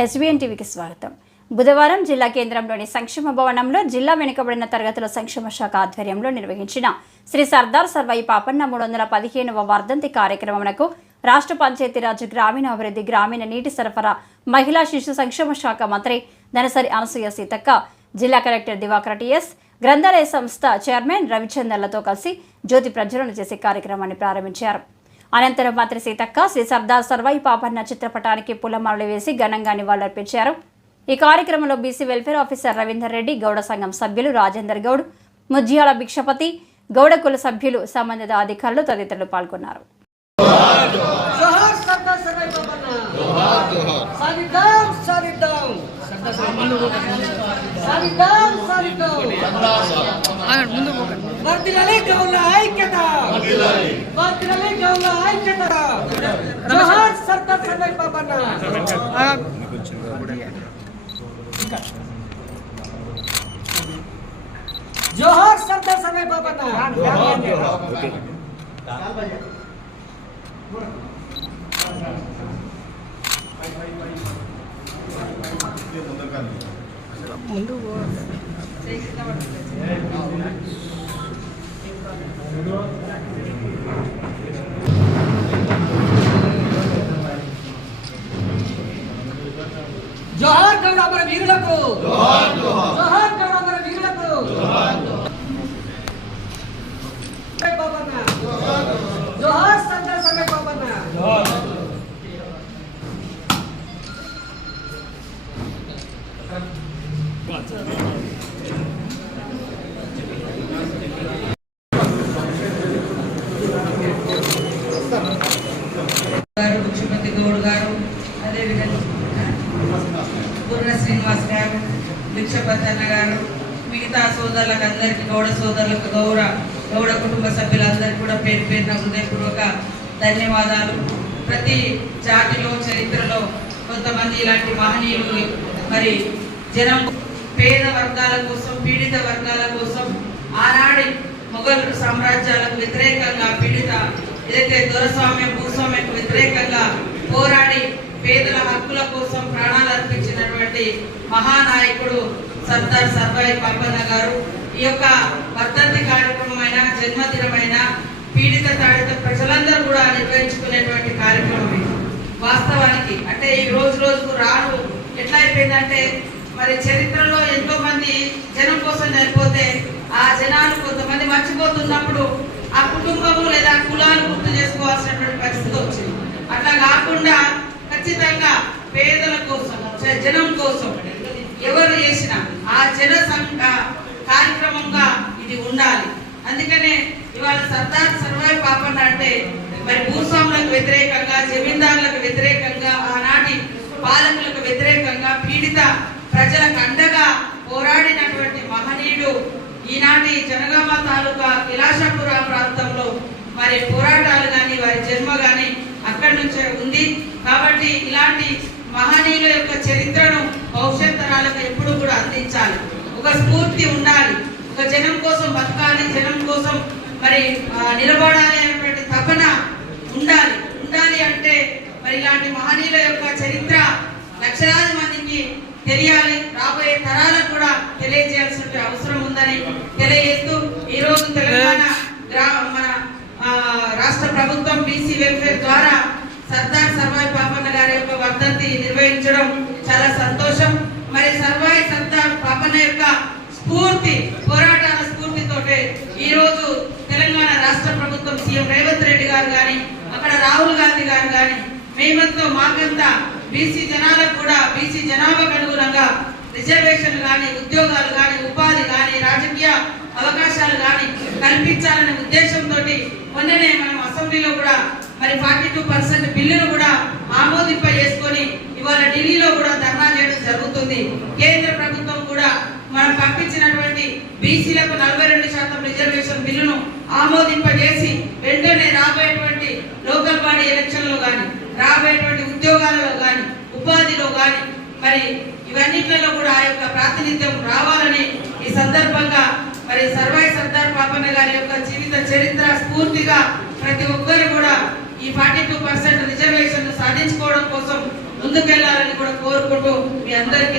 HBN టీవీకి స్వాగతం. బుధవారం జిల్లా కేంద్రంలోని సంక్షేమ భవనంలో జిల్లా వెనుకబడిన తరగతుల సంక్షేమ శాఖ ఆధ్వర్యంలో నిర్వహించిన శ్రీ సర్దార్ సర్వై పాపన్న మూడు వందల పదిహేనవ వర్ధంతి కార్యక్రమమునకు రాష్ట్ర పంచాయతీరాజ్ గ్రామీణాభివృద్ధి గ్రామీణ నీటి సరఫరా మహిళా శిశు సంక్షేమ శాఖ మంత్రి దనసరి అనసూయ సీతక్క జిల్లా కలెక్టర్ దివాకర్ టిఎస్ గ్రంథాలయ సంస్థ చైర్మన్ రవిచందర్లతో కలిసి జ్యోతి ప్రజ్వలన చేసే కార్యక్రమాన్ని ప్రారంభించారు. అనంతరం మంత్రి సీతక్క శ్రీ సర్దార్ సర్వై పాపన్న చిత్రపటానికి పూలమాలలు వేసి ఘనంగా నివాళులర్పించారు. ఈ కార్యక్రమంలో BC welfare officer Ravinder Reddy Gouda సంఘం సభ్యులు రాజేందర్ గౌడ్ ముజ్జియాల భిక్షపతి గౌడ కుల సభ్యులు సంబంధిత అధికారులు తదితరులు పాల్గొన్నారు. జోహార్ జోహార్ సర్దార్ సర్వై బాబన్న జోహార్ సర్దార్ సర్వై బాబన్న జోహార్ గౌడ అమర వీరులకు జోహార్ గౌడ అమర వీరులకు సర్వై బాబన్న జోహార్ సర్దార్ సర్వై బాబన్న గారు ముఖ్యమంత్రి గౌడ్ గారు అదేవిధంగా పూర్ణ శ్రీనివాస్ గారు భిక్షపతి గారు మిగతా సోదరులకు అందరికీ గౌడ సోదరులకు గౌర గౌడ కుటుంబ సభ్యులందరికీ కూడా పేరు పేరున హృదయపూర్వక ధన్యవాదాలు. ప్రతి జాతిలో చరిత్రలో కొంతమంది ఇలాంటి మహనీయులు మరి జనం పేద వర్గాల కోసం పీడిత వర్గాల కోసం ఆనాడి మొఘల్ సామ్రాజ్యాలకు వ్యతిరేకంగా పీడిత ఏదైతే దొరస్వామ్యం భూస్వామ్యకు వ్యతిరేకంగా పోరాడి పేదల హక్కుల కోసం ప్రాణాలు ఉన్నటువంటి మహానాయకుడు సర్దార్ సర్వాయి పాపన్న గారు ఈ యొక్క వర్ధంతి కార్యక్రమమైన జన్మదినమైన పీడిత తాడిత ప్రజలందరూ కూడా నిర్వహించుకునేటువంటి కార్యక్రమం ఇది. వాస్తవానికి అంటే ఈ రోజు రోజుకు రాను ఎట్లా అయిపోయిందంటే మరి చరిత్రలో ఎంతో మంది జనం కోసం చనిపోతే ఆ జనాలు కొంతమంది మర్చిపోతున్నప్పుడు ఆ కుటుంబము లేదా కులాలు గుర్తు చేసుకోవాల్సినటువంటి పరిస్థితి వచ్చింది. అట్లా కాకుండా ఖచ్చితంగా పేదల కోసం జనం కోసం ఎవరు చేసినా ఆ జన కార్యక్రమంగా ఇది ఉండాలి. అందుకనే ఇవాళ సర్దార్ సర్వాయి పాపన్న అంటే మరి భూస్వాములకు వ్యతిరేకంగా జమీందారులకు వ్యతిరేకంగా ఆనాటి పాలకులకు వ్యతిరేకంగా పీడిత ప్రజలకు అండగా పోరాడినటువంటి మహనీయుడు ఈనాటి జనగామ తాలూకా కిలాషాపుర ప్రాంతంలో మరి పోరాటాలు కానీ వారి జన్మ కానీ అక్కడి నుంచే ఉంది కాబట్టి ఇలాంటి మహనీయుల యొక్క చరిత్రను భవిష్యత్ తరాలకు ఎప్పుడు కూడా అందించాలి. ఒక స్ఫూర్తి ఉండాలి. ఒక జనం కోసం బతకాలి జనం కోసం మరి నిలబడాలి అనేటువంటి తపన ఉండాలి. ఉండాలి అంటే మరి ఇలాంటి మహనీయుల యొక్క చరిత్ర లక్షలాది మందికి తెలియాలి. రాబోయే తరాలకు కూడా తెలియజేయాల్సిన అవసరం ఉందని తెలియజేస్తూ ఈ రోజు తెలంగాణ మన రాష్ట్ర ప్రభుత్వం బీసీ వెల్ఫేర్ ద్వారా సర్దార్ సర్వాయి పాపన్న గారి యొక్క వర్ధంతి నిర్వహించడం చాలా సంతోషం మరి సర్వాయి సర్దార్ యొక్క స్ఫూర్తి పోరాటాల స్ఫూర్తితోటే ఈ రోజు తెలంగాణ రాష్ట్ర ప్రభుత్వం సీఎం రేవంత్ రెడ్డి గారు కానీ అక్కడ రాహుల్ గాంధీ గారు కానీ మేమంతా మాకంతా బీసీ జనాలకు కూడా బీసీ జనాభాకు అనుగుణంగా రిజర్వేషన్లు కానీ ఉద్యోగాలు కానీ ఉపాధి కానీ రాజకీయ అవకాశాలు కానీ కల్పించాలనే ఉద్దేశంతో మొన్ననే మనం అసెంబ్లీలో కూడా మరి ఫార్టీ టూ పర్సెంట్ బిల్లును కూడా ఆమోదింప చేసుకొని ఇవాళ ఢిల్లీలో కూడా ధర్నా చేయడం జరుగుతుంది. కేంద్ర ప్రభుత్వం కూడా మనం పంపించినటువంటి బీసీలకు నలభై రెండు శాతం రిజర్వేషన్ బిల్లును ఆమోదింపజేసి వెంటనే రాబోయేటువంటి లోకల్ బాడీ ఎలక్షన్లో కానీ రాబోయేటువంటి ఉద్యోగాలలో కానీ ఉపాధిలో కానీ మరి ఇవన్నిట్లలో కూడా ఆ యొక్క ప్రాతినిధ్యం రావాలని ఈ సందర్భంగా మరి సర్వాయి సర్దార్ పాపన్న గారి యొక్క జీవిత చరిత్ర స్ఫూర్తిగా ప్రతి ఒక్కరు కూడా ఈ ఫార్టీ టూ పర్సెంట్ రిజర్వేషన్ సాధించుకోవడం కోసం ముందుకెళ్ళాలని కూడా కోరుకుంటూ మీ అందరికీ